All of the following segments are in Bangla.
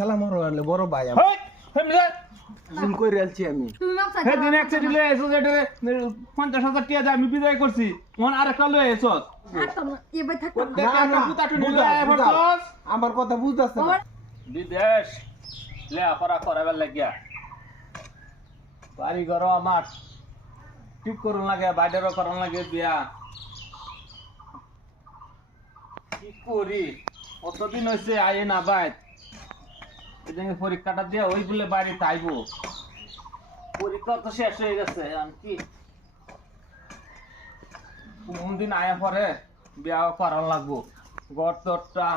সালাম হরলে বড় ভাই আমি ভুল করে আলছি আমি। তুমি মাপ হে দিন এক সেটি লয়ে এসো যেটা পঞ্চাশ হাজার টিয়া দিয়ে আমি বিদায় করছি। মন আরেকটা লয়ে এসো। আমার কথা বুঝতেছে না। বিদেশ লে করা করাবার লাগিয়া। বাড়ি ঘর আমার। ঠিক করুন লাগে বাইরেরও করুন লাগে বিয়া কি করি? কতদিন হয়েছে আয়ে না বাইত এদিকে পরীক্ষাটা দিয়ে ওই বলে বাড়িতে আইবো। পরীক্ষা তো শেষ হয়ে গেছে আমি কি? কোন দিন আয়া পরে বিয়া করার লাগবো। ঘর তোরটা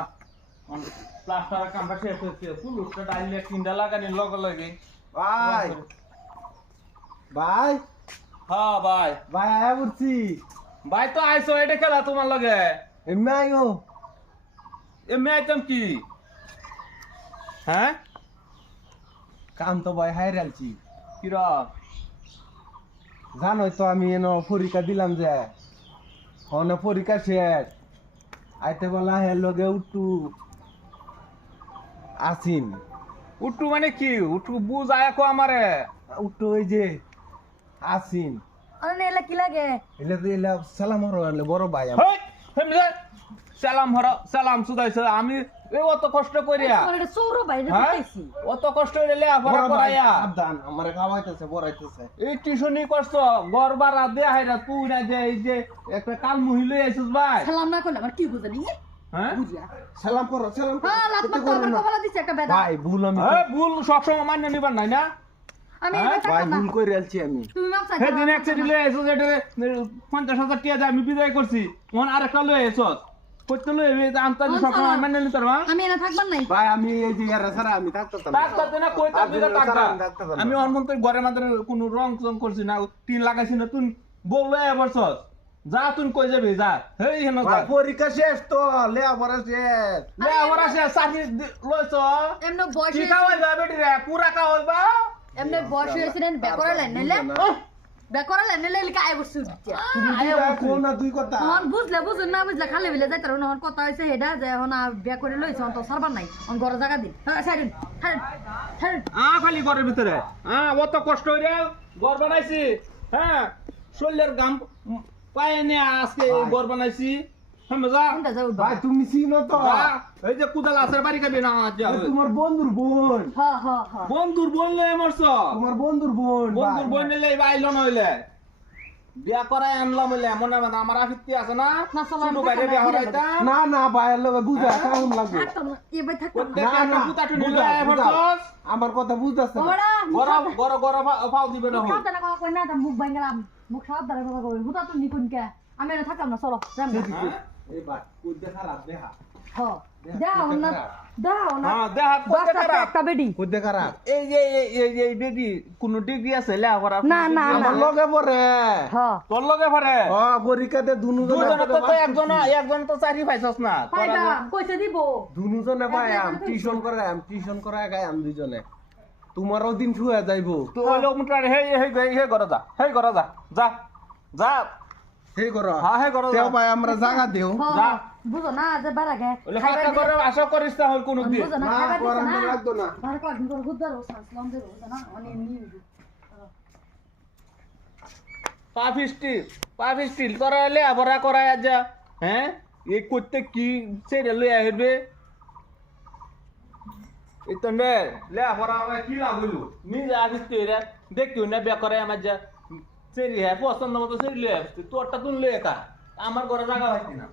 প্লাস্টারের কামটা শেষ হয়েছে পুলুসটা ডাইলে কিনটা লাগানি লগে লগে। ভাই। ভাই। হ্যাঁ ভাই। ভাই আয়া বলছি ভাই তো আইসো এটা খেলা তোমার লগে? এমনি আইও এমনি আইতাম কি? হ্যাঁ? কাম তো ভাই হাইরে আলছি কিরা জানোই তো আমি এনো পরীক্ষা দিলাম যে হনে পরীক্ষা শেষ। আইতে বলা হে লগে উঠু আসিন উঠু মানে কি? উঠু বুঝ আয়াকো আমারে। উঠু ওই যে আসিন আরে এলা কি লাগে? এলে তো এলে সালাম হরলে বড় ভাই সালাম হর সালাম সুদাইছে। আমি অত কষ্ট করিয়া হ্যাঁ? অত কষ্ট করাইয়া। আমারে খাওয়াইতেছে বড়াইতেছে। এই টিউশনি তুই না যে এই যে একটা কাল আইছিস ভাই। সালাম না করলে আমার কি হ্যাঁ? সালাম করো সালাম করো হ্যাঁ ভাই ভুল আমি ভুল সবসময় মান্য নিবার নাই না? আমি হ্যাঁ, ভুল করে আমি। লয়ে পঞ্চাশ হাজার টিয়া আমি বিদায় করছি মন আরেকটা লয়ে এসো করতে আমতা নিতে আমি এনা থাকবার নাই। ভাই আমি এই যে ইয়ারা ছাড়া আমি থাকতাম না। না কইতাম আপনি দিলে ছাড়া আমি থাকতাম না। আমি অনমন্ত ঘরের মধ্যে কোনো রং চং করছি না টিন লাগাইছি না তুই বললে এবছর যা তুই কই যাবি যা। হেই হেন যা। পরীক্ষা শেষ তো লেখাপড়া শেষ। লে আবার আসে চাকরি লইছ। এমনি বয়স কি খাওয়াইবা বেটি রে পুরা খাওয়াইবা? এমনি বয়স হয়েছে না বেকরা লাইন নাইলে? ওহ, বেকরা লাইন নাইলে লিখা আয় বসু তুমি কোন না দুই কথা? হন বুঝলে বুঝুন না বুঝলে খালি বিলে যাইতে রহন হন কথা হইছে হেডা যে হন বিয়া করে লইছে হন তো সারবার নাই হন ঘরে জায়গা দিন হ্যাঁ সাইডুন হ্যাঁ হ্যাঁ আ খালি ঘরের ভিতরে আ অত কষ্ট হইরে ঘর বানাইছি। হ্যাঁ শরীরের গাম পায়ে নিয়ে আজকে ঘর বানাইছি? ভাই তুমি চিনো তো। এই যে কুদাল আছে বাড়ি খাবি না তোমার বন্ধুর বোন। হ্যাঁ হ্যাঁ হ্যাঁ বন্ধুর বললে মরছ? তোমার বন্ধুর বোন বন্ধুর ভাই। বই নিলে বাইল নইলে বিয়া করাই আনলাম হইলে মনে মনে আমার আসক্তি আছে না? না, বাইরে বিয়া না, করাইতাম না না ভাইয়ের লগে বুঝা লাগবে। না না। আমার কথা বুঝতেছে না। গরম গরম গরম ফাও দিবে না কথা কই না মুখ ভাঙলাম মুখ সাবধানে কথা কই হুতা তো নিকুন কে আমি এনে থাকতাম না চলো তো তো তো তোমারও দিন শুয়ে যাইবো। তুই ওই লোক মুটারে হেই হেই হেই হেই যা। হেই করে যা। যা যা। সেই করো হ্যাঁ হেই করে যা। তেও ভাই আমরা জায়গা দেও। হ্যাঁ, যা। বুঝো না যে বাড়া গে। ওলে ফাটা করে আশা করিস না হল কোন দিন। বুঝো না খাবার দিছে না। লাগতো না। বাড়া কদিন করে গুদ্দার ও সাসলাম বুঝো না অনেক নিয়ে পাফ স্টিল পাফ স্টিল তোরা আবরা করাই যা হ্যাঁ এই করতে কি সেটা লই আসবে এই লে আবরা কি লাভ তুই রে দেখিও না বিয়া আমার যা। সেরি হ্যাঁ পছন্দ মতো চেরি লয়ে আসছিস তোরটা তুই লয়ে একা আমার ঘরে জায়গা পাইছি না।